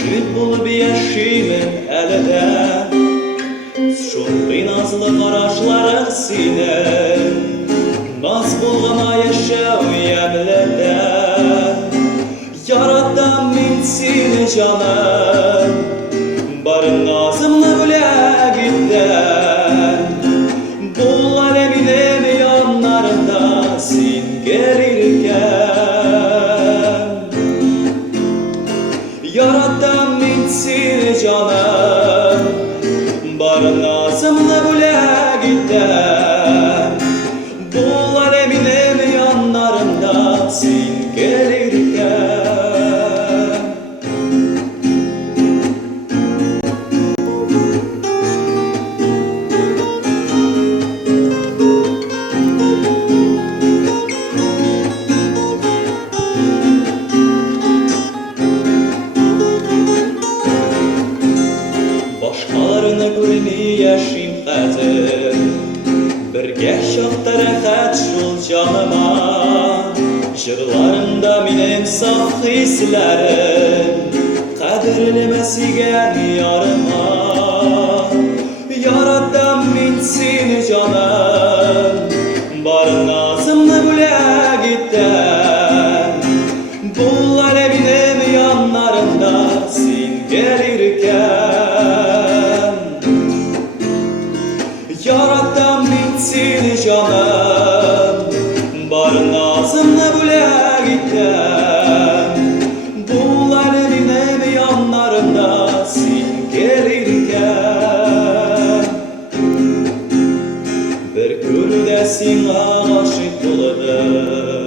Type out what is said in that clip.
Aşık bulup yaşayım hele de Şunday nazlı qarashları sine Naz bulğana yaşav yemlerde Yaradan min seni canım Barın nazımlı bile gitten Bu alemine yanlarında sin gelirken Yaradan min seni canım Barın nazımlı bile gitten Bu alemine yanlarında sin gelirken Başqalarını görmey yaşayım hazır Birge şaxta rahat şul canıma Jırlarında minin saf hislerim Qadirlemesigen yarıma Yaradan min seni canım Barın nazımlı bile gitten Bu aleminin yanlarında sin gelirken Yaradan min seni canım Barın nazımlı bile gitten Bu alemine yanlarında sin gelirken Bir gülde sin aşık buladım